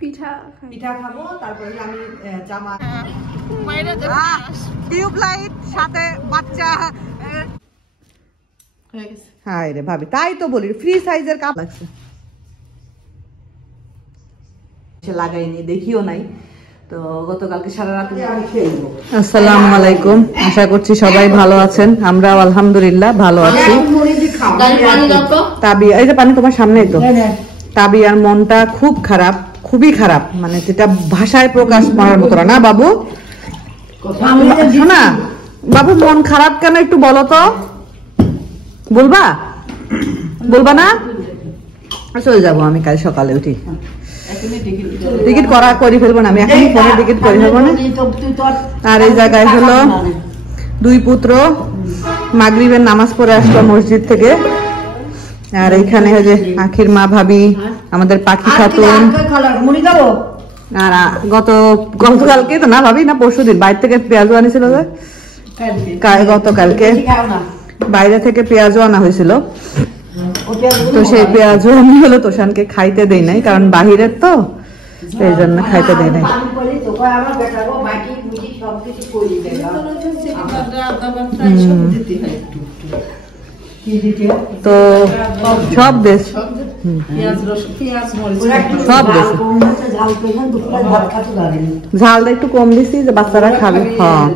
পিঠা খাবো, তারপরে আমি জামা টিউবলাইট সাথে বাচ্চা। হায় রে ভাবি, তাই তো বলি ফ্রি সাইজের কাপ লাগছে, লাগাইনি, দেখিও নাই তো। গতকালকে সারা রাত আসসালামু আলাইকুম, আশা করছি সবাই ভালো আছেন, আমরাও আলহামদুলিল্লাহ ভালো আছি। তাবিয়া, এই যে পানি তোমার সামনেই তো। তাবিয়ার মনটা খুব খারাপ, খুবই খারাপ, মানে যেটা ভাষায় প্রকাশ করার মতো না। বাবু শোনা, বাবু মন খারাপ কেন একটু বলো তো, বলবা? বলবা না? চলে যাবো আমি কাল সকালে উঠি, টিকিট করে ফেলবো না আমি, এখন ফোনে টিকিট করে ফেলবো না। আর এই জায়গায় হলো দুই পুত্র মাগরিবের নামাজ পড়ে আসলো মসজিদ থেকে, আর এইখানে যে আখির মা ভাবি, আমাদের পাখি খাতুন। আর গতকালকে তো না ভাবি, না পরশুদিন বাইরে থেকে পেঁয়াজও আনিছিল, গতকালকে বাইরে থেকে পেঁয়াজও আনা হয়েছিল, তো সেই পেঁয়াজও আমি হলো তোষানকে খাইতে দেই নাই, কারণ বাহিরের তো, এই জন্য খাইতে দেই নাই। তো সব দেশ, সব দেশ ঝালটা একটু কম দিছি যে বাচ্চারা খাবে। হ্যাঁ,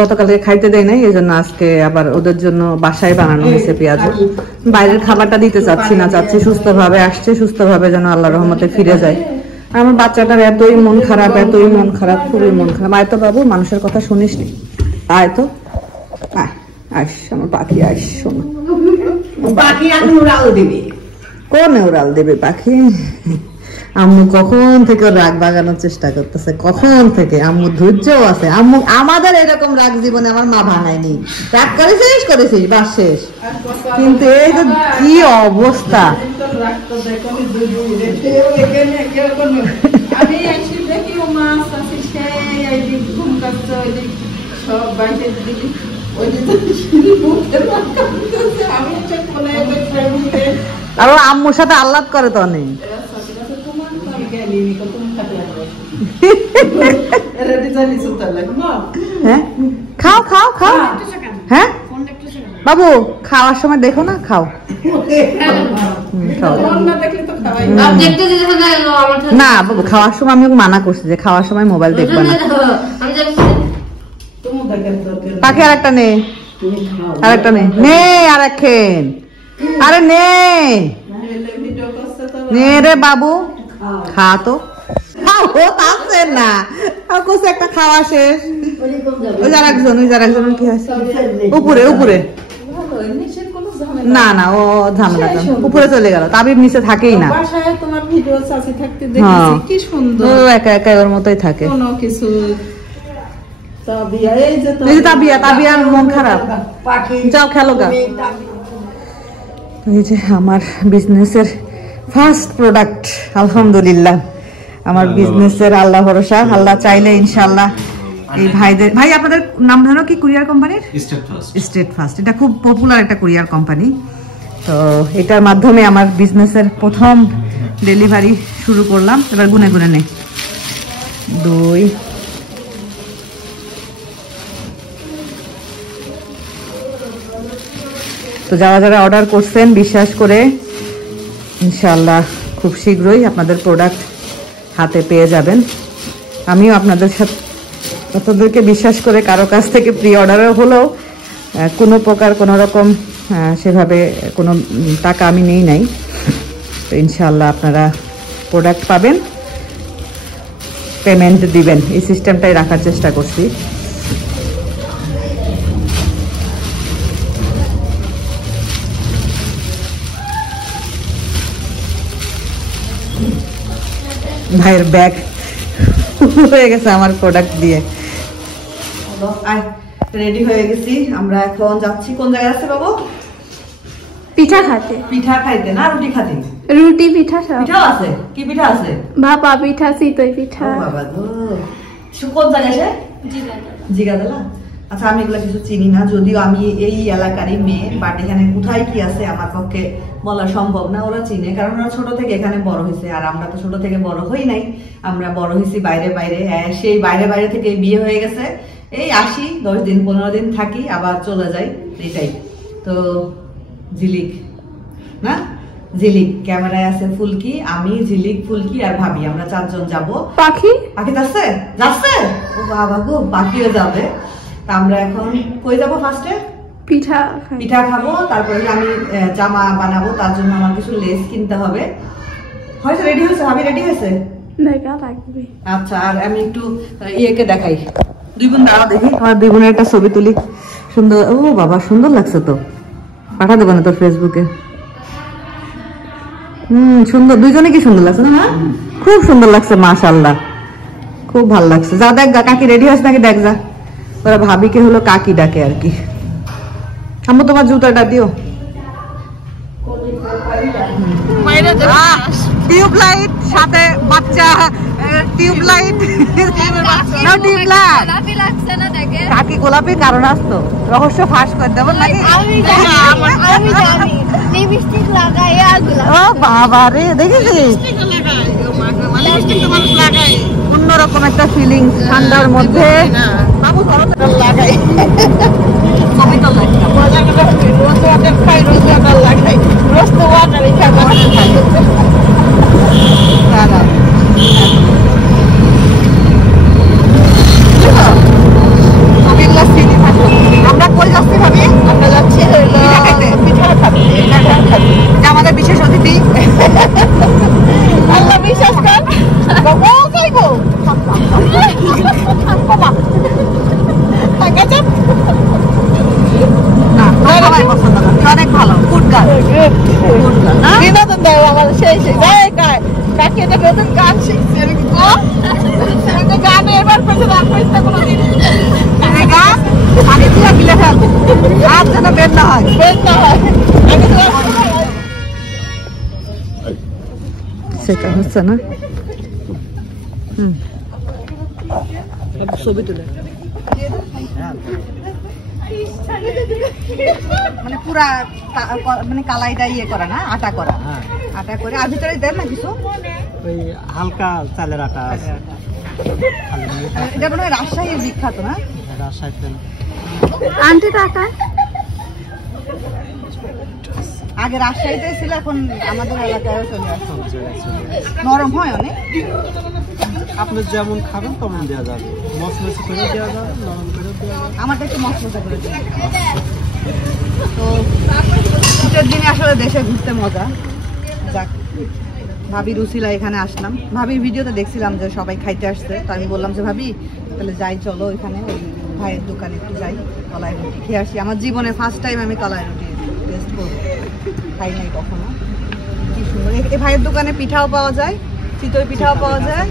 গতকালকে খাইতে দেয় নাই, এই জন্য আজকে আবার ওদের জন্য বাসায় বানানো হয়েছে পেঁয়াজ। বাইরের খাবারটা দিতে চাচ্ছি না, চাচ্ছি সুস্থ ভাবে আসছে, সুস্থ ভাবে যেন আল্লাহর রহমতে ফিরে যায়। আমার বাচ্চাটার এতই মন খারাপ, এতই মন খারাপ, খুবই মন খারাপ। আয় তো বাবু, মানুষের কথা শুনিস নি, আয় তো, আয় আস আমার পাখি, আস শোনো। পাখি এখন উড়াল দেবে, কোন উড়াল দেবে পাখি? আম্মু কখন থেকে রাগ ভাগানোর চেষ্টা করতেছে, কখন থেকে। আম্মু ধৈর্যও আছে, আম্মু আমাদের এরকম রাগ জীবনে আমার মা ভাঙায়নি। রাগ করেছিস বাস শেষ, কিন্তু এই তো কি অবস্থা। আর আম্মুর সাথে আহ্লাদ করে তো অনেক। খাও খাও খাও, হ্যাঁ বাবু খাওয়ার সময় দেখো না, খাও। না বাবু, খাওয়ার সময় আমি মানা করছি যে খাওয়ার সময় মোবাইল দেখবা না। পাখি আর একটা নে, আর একটা নে, নে আর এক খেন, আরে নে নে রে বাবু, খা তো। না একটা খাওয়া শেষ, ওই যার একজন কি হয়েছে উপরে উপরে, না না ও ঝামেলা উপরে চলে গেল, তাবিব নিচে থাকেই না, একা একা ওর মতোই থাকে। তাবিয়ার মন খারাপ, যাও খেলো গা। এই যে আমার বিজনেসের ফার্স্ট প্রোডাক্ট, আলহামদুলিল্লাহ আমার বিজনেসের আল্লাহ ভরসা, আল্লাহ চাইলে ইনশাআল্লাহ। এই ভাইদের, ভাই আপনাদের নাম জানো কি? কুরিয়ার কোম্পানির স্টেট ফার্স্ট, এটা খুব পপুলার একটা কুরিয়ার কোম্পানি। তো এটার মাধ্যমে আমার বিজনেসের প্রথম ডেলিভারি শুরু করলাম। এবার গুনে গুনে নেই, 2 তো যারা যারা অর্ডার করছেন বিশ্বাস করে, ইনশাআল্লাহ খুব শীঘ্রই আপনাদের প্রোডাক্ট হাতে পেয়ে যাবেন। আমিও আপনাদেরকে বিশ্বাস করে কারো কাছ থেকে প্রি অর্ডারও হলেও কোনো প্রকার কোনো রকম সেভাবে কোনো টাকা আমি নেই নাই। তো ইনশাআল্লাহ আপনারা প্রোডাক্ট পাবেন, পেমেন্ট দিবেন, এই সিস্টেমটাই রাখার চেষ্টা করছি। ভাইয়ের ব্যাগ হয়ে গেছে আমার প্রোডাক্ট দিয়ে। রেডি হয়ে গেছি, আমরা এখন যাচ্ছি। কোন জায়গায় আছে বাবু? পিঠা খাতে। পিঠা খাইতে না রুটি খাতে? রুটি পিঠা সব। পিঠা আছে? কি পিঠা আছে? ভাপা পিঠা, চিতই পিঠা। ও বাবা গো, কোন জায়গায় সে? জিগাদলা। আচ্ছা আমি এগুলো কিছু চিনি না, যদিও আমি এই এলাকারই মেয়ে, বাট এখানে কোথায় কি আছে আমার পক্ষে বলা সম্ভব না, ওরা চিনে, কারণ ওরা ছোট থেকে এখানে বড় হয়েছে, আর আমরা তো ছোট থেকে বড় হই নাই, আমরা বড় হয়েছি বাইরে বাইরে। সেই বাইরে বাইরে থেকে বিয়ে হয়ে গেছে, এই আসি 10 দিন 15 দিন থাকি আবার চলে যাই, এটাই তো। ঝিলিক না, ঝিলিক ক্যামেরায় আছে, ফুলকি, আমি, ঝিলিক, ফুলকি আর ভাবি, আমরা 4 জন যাবো। পাখি পাখি যাচ্ছে যাচ্ছে, ও বাবা গো, পাখিও যাবে। তা আমরা এখন কই যাবো? ফার্স্টে পিঠা পিঠা খাবো, তারপরে আমি জামা বানাবো, তার জন্য আমার কিছু লেস কিনতে হবে। হয়েছে, রেডি হয়েছে? ভাবি রেডি হয়েছে? দেখা লাগবে। আচ্ছা, আর আমি একটু ইয়েকে দেখাই, 2 বোন দাঁড়া দেখি, আমার 2 বোনের একটা ছবি তুলি। সুন্দর, ও বাবা সুন্দর লাগছে তো, পাঠা দেবো না তোর ফেসবুকে। সুন্দর, দুইজনে কি সুন্দর লাগছে না? হ্যাঁ, খুব সুন্দর লাগছে, মাশাআল্লাহ, খুব ভালো লাগছে। যা দেখ গা, কাকি রেডি হয়েছে নাকি দেখ যা। ওরা ভাবিকে হলো কাকি ডাকে আর কি। আম্মু তোমার জুতাটা দিও। টিউবলাইট সাথে বাচ্চা, টিউবলাইট কাকি গোলাপি কারণ আসতো, রহস্য ফাঁস করে দেবো নাকি? ও বাবা রে, দেখেছিস অন্যরকম একটা ফিলিং ঠান্ডার মধ্যে। লাগাই আমরা কই যাচ্ছি ভাবি? আমরা যাচ্ছি আমাদের বিশেষ অতিথি। আল্লাহ বিশ্বাস কর, অনেক ভালো বিনোদন দেয় আমাদের। সেই কাকি এটা নতুন গান শিখছে, গানে এবার পেছনে কোনো জিনিস আর যেন বের না হয়, সেটা হচ্ছে না। ছবি তুলে মানে পুরা মানে কালাইটা ইয়ে করা না, আটা করা, আটা করে। আর ভিতরে দেন না কিছু হালকা চালের আটা। এটা মনে হয় রাজশাহীর বিখ্যাত না? রাজশাহীতে আন্টি টাকা আগে রাজশাহীতে ছিল, এখন আমাদের এলাকায় চলে আসছে। নরম হয় অনেক, আপনি যেমন খাবেন তেমন দেওয়া যাবে, মশমশি করে দেওয়া যাবে, নরম করে দেওয়া যাবে। আমারটা একটু মশমশা করে দেওয়া। তো শীতের দিনে আসলে দেশে ঘুরতে মজা। যাক, ভাবি রুসিলা এখানে আসলাম, ভাবির ভিডিওতে দেখছিলাম যে সবাই খাইতে আসছে, তো আমি বললাম যে ভাবি তাহলে যাই, চলো এখানে ওই ভাইয়ের দোকানে একটু যাই, কলাই রুটি খেয়ে আসি। আমার জীবনে ফার্স্ট টাইম আমি কলাই রুটি টেস্ট করবো, খাই নাই কখনো। কি সুন্দর, এই ভাইয়ের দোকানে পিঠাও পাওয়া যায়, চিতই পিঠাও পাওয়া যায়,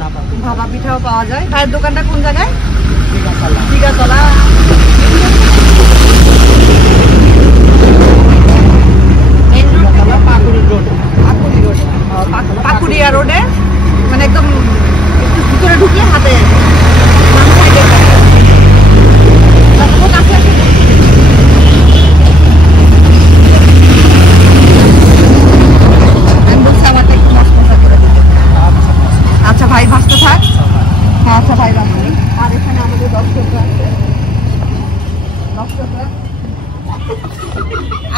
ভাপা পিঠাও পাওয়া যায়। ভাইয়ের দোকানটা কোন জায়গায়? দিঘাতলা। পাকুড়িয়া রোডে, মানে একদম একটু ভিতরে ঢুকলে হাতে আচ্ছা ভাই ভাসতে থাক। হ্যাঁ আচ্ছা ভাই ভাসতে। আর এখানে আমাদের দর্শকরা আছে, দর্শকরা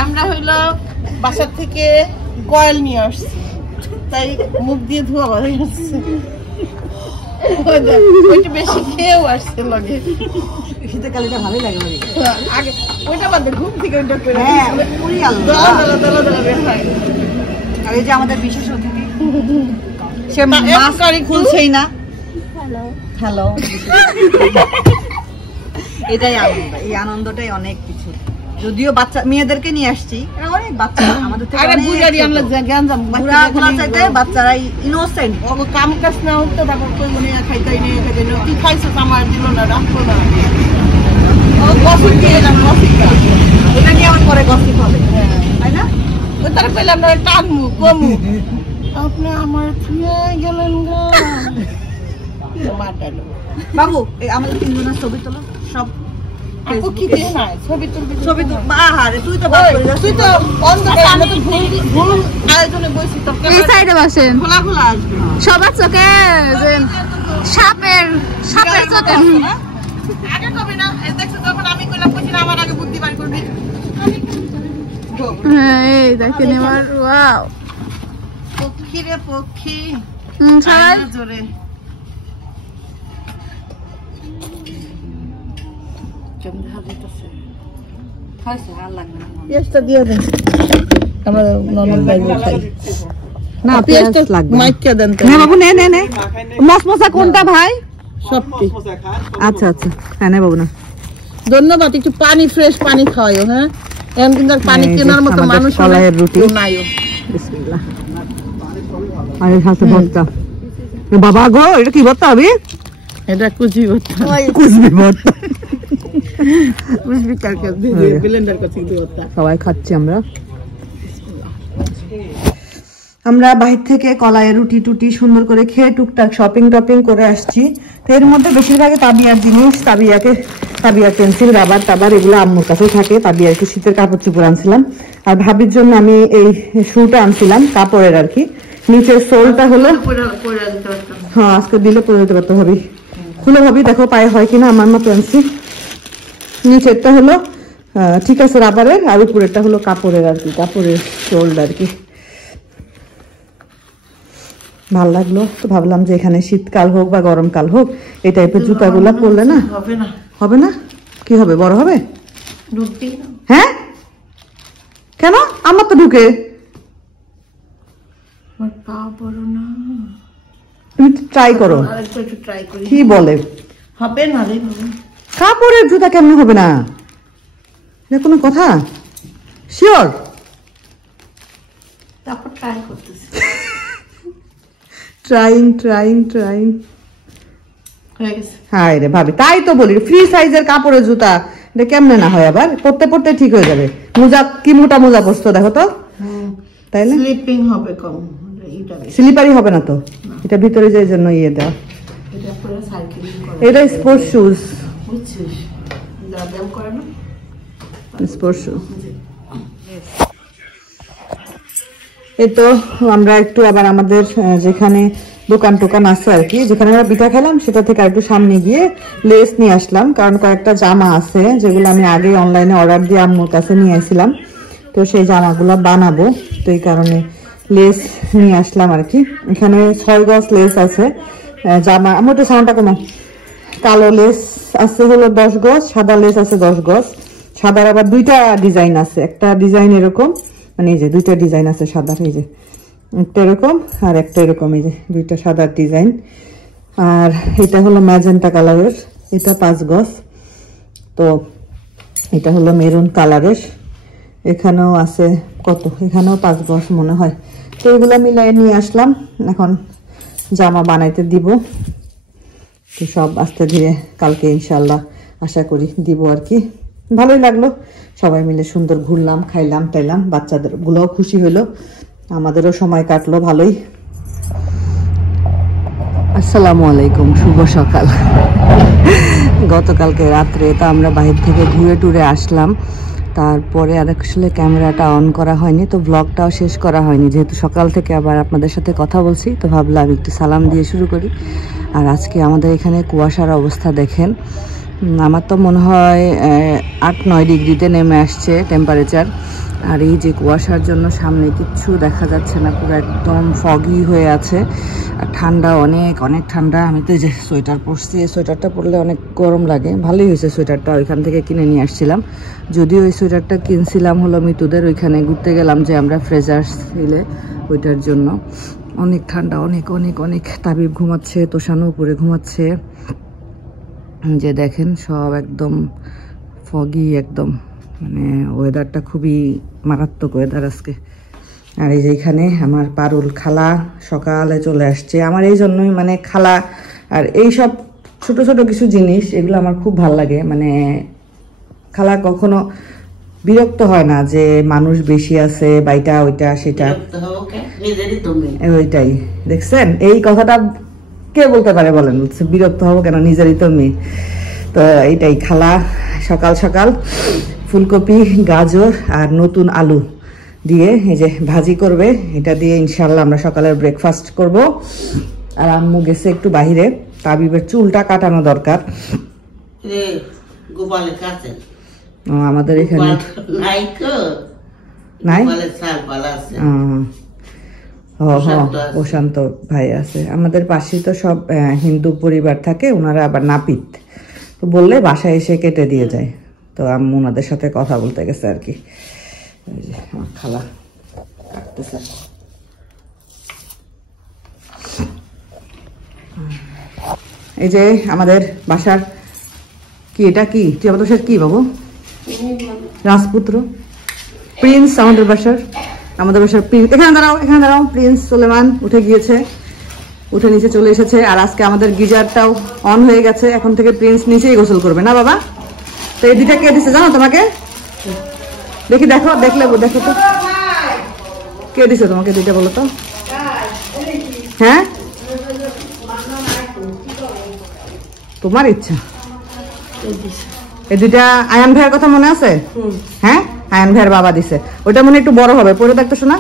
আমরা হইলো বাসার থেকে কয়েল নিয়ে আসছি, তাই মুখ দিয়ে ধোয়া বার হয়ে যাচ্ছে। ওইটা বেশি খেয়েও আসছে লগে। শীতকালীটা ভালোই লাগে আগে ওইটা বাদে ঘুম থেকে ওইটা করে বের হয়। আর এই যে আমাদের বিশেষ অতিথি, সে মাস্ক খুলছেই না। হ্যালো, এটাই আনন্দ, এই আনন্দটাই অনেক কিছু। যদিও বাচ্চা মেয়েদেরকে নিয়ে আসছি, অনেক বাচ্চা আমাদের থেকে বাচ্চারা ইনোসেন্ট, কাম কাজ না হতো, তারপর কই মনে খাইতে নিয়ে খেতে কি খাইছো আমার দিল না, রাখতো না, এটা নিয়ে আমার পরে গসিপ হবে, তাই না? তারা পেলে আমরা টানমু কমু, আপনি আমার ছুঁয়ে গেলেন গা। বাবু আমাদের 3 জনের ছবি তোলো সব। কি দিয়ে নাই ছবি তুলবি আহারে তুই তো অন্ধকারে আমরা তো ভুল আয়োজনে বসি তো এই সাইডে বসেন, খোলা আসবে সবার চোখে যে সাপের চোখে। আগে কবে না দেখছো যখন আমি কইলাম বুঝি না আমার আগে বুদ্ধি বার করবি। হ্যাঁ এই দেখেন এবার ওয়াও পক্ষী রে পক্ষী সবাই জোরে পেঁয়াজটা দিয়ে দেন আমার ননদ ভাই খাই না পেঁয়াজটা লাগবে মাইকা দেন তো না বাবু নে মশমশা কোনটা ভাই সবটি আচ্ছা হ্যাঁ নে বাবু না ধন্যবাদ একটু পানি ফ্রেশ পানি খাওয়াও হ্যাঁ এখন কিন্তু আর পানি কেনার মতো মানুষ কলাইয়ের রুটি নাইও বিসমিল্লাহ আরে সাথে ভর্তা বাবা গো এটা কি ভর্তা হবে এটা কুচি ভর্তা কুচবি ভর্তা কুচবি কারকে ব্লেন্ডার করছি ভর্তা সবাই খাচ্ছি আমরা বাইরে থেকে কলাইয়ের রুটি টুটি সুন্দর করে খেয়ে টুকটাক শপিং টপিং করে আসছি। তো এর মধ্যে বেশিরভাগই তাবিয়ার জিনিস, তাবিয়ার পেন্সিল রাবার টাবার এগুলো আম্মুর কাছে থাকে। তাবিয়ার কি শীতের কাপড় চোপড় আনছিলাম, আর ভাবির জন্য আমি এই শুটা আনছিলাম কাপড়ের আর কি। নিচের সোলটা হলো হ্যাঁ আজকে দিলে পরে যেতে পারতো ভাবি, খুলে ভাবি দেখো পায়ে হয় কিনা, আমার মতো আনছি। নিচেরটা হলো ঠিক আছে রাবারের, আর উপরেরটা হলো কাপড়ের আর কি, কাপড়ের সোল আর কি। ভাল লাগলো তো ভাবলাম যে এখানে শীতকাল হোক বা গরমকাল হোক এই টাইপের জুতাগুলা পরলে না হবে না কি হবে, বড় হবে। হ্যাঁ কেন, আমার তো ঢুকে, তুমি ট্রাই করো। কি বলে হবে না রে কাপড়ের জুতা কেমন হবে না, কোনো কথা শিওর? তারপর ট্রাই করতেছি, ট্রাইং হাই রে ভাবি, তাই তো বলি ফ্রি সাইজের কাপড়ের জুতা এটা কেমনে না হয়, আবার পড়তে পড়তে ঠিক হয়ে যাবে। মোজা কি মোটা মোজা পরছো দেখো তো, তাইলে স্লিপিং হবে কম, স্লিপারি হবে না তো, এটা ভিতরে যে জন্য ইয়ে দেওয়া, এটা পুরো সাইকেলিং করে, এটা স্পোর্টস শুজ, বুঝছিস যা দাম করে না স্পোর্টস শু। এই তো আমরা একটু আবার আমাদের যেখানে দোকান টোকান আছে আর কি, যেখানে আমরা পিঠা খেলাম সেটা থেকে একটু সামনে গিয়ে লেস নিয়ে আসলাম, কারণ কয়েকটা জামা আছে যেগুলো আমি আগে অনলাইনে অর্ডার দিয়ে আম্মুর কাছে নিয়ে আসছিলাম, তো সেই জামাগুলো বানাবো, তো এই কারণে লেস নিয়ে আসলাম আর কি। এখানে 6 গজ লেস আছে জামা, আমার একটু সাউন্ডটা কমা, কালো লেস আছে হলো 10 গজ, সাদা লেস আছে 10 গজ। সাদার আবার 2টা ডিজাইন আছে, একটা ডিজাইন এরকম, মানে এই যে 2টা ডিজাইন আছে সাদার, এই যে একটা এরকম আর একটা এরকম, এই যে 2টা সাদার ডিজাইন। আর এটা হলো ম্যাজেন্টা কালারের, এটা 5 গজ, তো এটা হলো মেরুন কালারের, এখানেও আছে কত, এখানেও 5 গজ মনে হয়। তো এগুলো মিলাই নিয়ে আসলাম, এখন জামা বানাইতে দিব, তো সব আস্তে ধীরে কালকে ইনশাল্লাহ আশা করি দিব আর কি। ভালোই লাগলো, সবাই মিলে সুন্দর ঘুরলাম, খাইলাম টাইলাম, বাচ্চাদের গুলোও খুশি হলো, আমাদেরও সময় কাটলো ভালোই। আসসালামু আলাইকুম, শুভ সকাল। গতকালকে রাত্রে তো আমরা বাইরে থেকে ঘুরে টুরে আসলাম, তারপরে আর আসলে ক্যামেরাটা অন করা হয়নি, তো ব্লগটাও শেষ করা হয়নি, যেহেতু সকাল থেকে আবার আপনাদের সাথে কথা বলছি, তো ভাবলাম একটু সালাম দিয়ে শুরু করি। আর আজকে আমাদের এখানে কুয়াশার অবস্থা দেখেন, আমার তো মনে হয় 8-9 ডিগ্রিতে নেমে আসছে টেম্পারেচার। আর এই যে কুয়াশার জন্য সামনে কিচ্ছু দেখা যাচ্ছে না, পুরো একদম ফগি হয়ে আছে, আর ঠান্ডা অনেক অনেক ঠান্ডা। আমি তো এই যে সোয়েটার পরছি, সোয়েটারটা পরলে অনেক গরম লাগে, ভালোই হয়েছে সোয়েটারটা ওইখান থেকে কিনে নিয়ে আসছিলাম, যদিও ওই সোয়েটারটা কিনছিলাম হলো মিতুদের ওইখানে ঘুরতে গেলাম যে আমরা ফ্রেজার্স হিলে, ওইটার জন্য। অনেক ঠান্ডা, অনেক অনেক অনেক। তাবিব ঘুমাচ্ছে, তোষানো উপরে ঘুমাচ্ছে, যে দেখেন সব একদম ফগি, একদম মানে ওয়েদারটা খুবই মারাত্মক ওয়েদার আজকে। আর এই যে এখানে আমার পারুল খালা সকালে চলে আসছে, আমার এই জন্যই মানে খালা আর এই সব ছোট ছোট কিছু জিনিস এগুলো আমার খুব ভাল লাগে, মানে খালা কখনো বিরক্ত হয় না যে মানুষ বেশি আছে বাইটা ওইটা সেটা, ওইটাই দেখছেন এই কথাটা কে বলতে পারে বলেন, বিরক্ত হবো কেন, নিজেরই তো মেয়ে। তো এইটাই খালা সকাল সকাল ফুলকপি, গাজর আর নতুন আলু দিয়ে এই যে ভাজি করবে। এটা দিয়ে ইনশাল্লাহ আমরা সকালের ব্রেকফাস্ট করব। আর আম্মু গেছে একটু বাহিরে, তাবিবের চুলটা কাটানো দরকার। আমাদের এখানে নাই, প্রশান্ত ভাই আছে। আমাদের পাশে তো সব হিন্দু পরিবার থাকে, ওনারা আবার নাপিত, তো বললে বাসায় এসে কেটে দিয়ে যায়। তো আম্মু ওনাদের সাথে কথা বলতে গেছে আর কি। খালা কাটতেছে। এই যে আমাদের বাসার কি, এটা কি তুই আমাদের বাসার কি বাবু? রাজপুত্র প্রিন্স আমাদের বাসার প্রিন্স। এখানে দাঁড়াও প্রিন্স সুলেমান উঠে গিয়েছে, উঠে নিচে চলে এসেছে। আর আজকে আমাদের গিজারটাও অন হয়ে গেছে, এখন থেকে প্রিন্স নিচেই গোসল করবে না বাবা? তো এই দুইটা কে দিছে জানো তোমাকে? দেখি, দেখলে দেখো তো কে দিছে তোমাকে দুইটা, বলো তো। হ্যাঁ, তোমার ইচ্ছা। এই দুইটা আয়ান ভাইয়ের কথা মনে আছে? হ্যাঁ, আয়ান ভাইয়ের বাবা দিছে। ওটা মনে একটু বড় হবে, পরে দেখতো শোনা।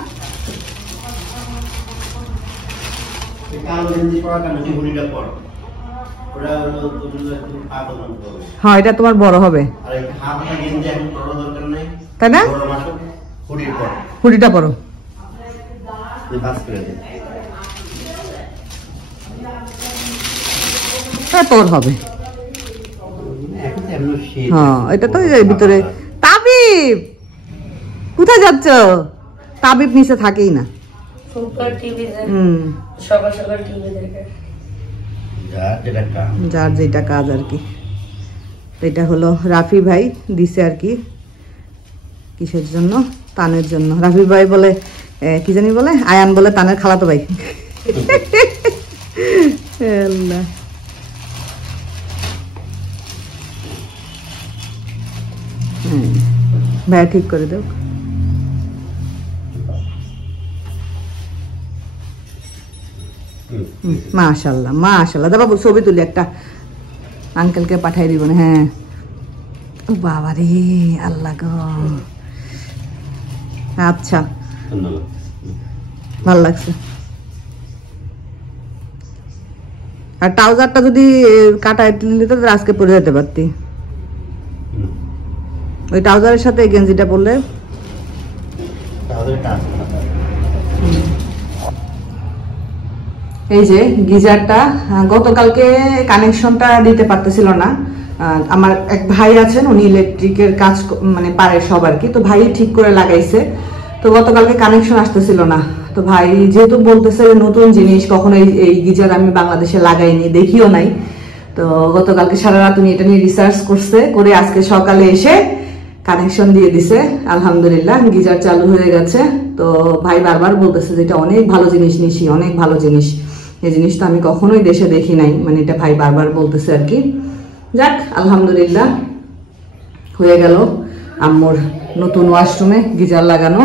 হ্যাঁ, এটা তোমার বড় হবে, তাই না? হুডিটা পরো। তোর হবে। হ্যাঁ, এটা তো ভিতরে। তাবিব কোথায় যাচ্ছ? তাবিব নিচে থাকেই না। যার যেটা কাজ আর কি। এটা হলো রাফি ভাই দিছে আর কি। কিসের জন্য? তানের জন্য। রাফি ভাই বলে কি জানি বলে, আয়ান বলে তানের খালাতো ভাই। ভাই ঠিক করে দেও। মাশাআল্লাহ মাশাআল্লাহ। বাবু ছবি তুলি একটা, আঙ্কেলকে পাঠাই দিব না। হ্যাঁ, বাবা রে, আল্লাহ গো। আচ্ছা, ভালো লাগছে। আর ট্রাউজারটা যদি কাটাই নিতে আজকে পরে যেতে পারতি। ওই ট্রাউজারের সাথে এই গেঞ্জিটা পরলে। এই যে গিজারটা গতকালকে কানেকশনটা দিতে পারতেছিল না। আমার এক ভাই আছেন, উনি ইলেকট্রিকের কাজ মানে পারে সব আর কি। তো ভাই ঠিক করে লাগাইছে, তো গতকালকে কানেকশন আসতেছিল না। তো ভাই যেহেতু বলতেছে নতুন জিনিস, কখনো এই গিজার আমি বাংলাদেশে লাগাইনি, দেখিও নাই। তো গতকালকে সারা রাত উনি এটা নিয়ে রিসার্চ করছে, করে আজকে সকালে এসে কানেকশন দিয়ে দিছে। আলহামদুলিল্লাহ, গিজার চালু হয়ে গেছে। তো ভাই বারবার বলতেছে যে এটা অনেক ভালো জিনিস নিছি, অনেক ভালো জিনিস। এই জিনিসটা আমি কখনোই দেশে দেখি নাই, মানে এটা ভাই বারবার বলতেছে আর কি। যাক, আলহামদুলিল্লাহ হয়ে গেল আম্মুর নতুন ওয়াশরুমে গিজার লাগানো।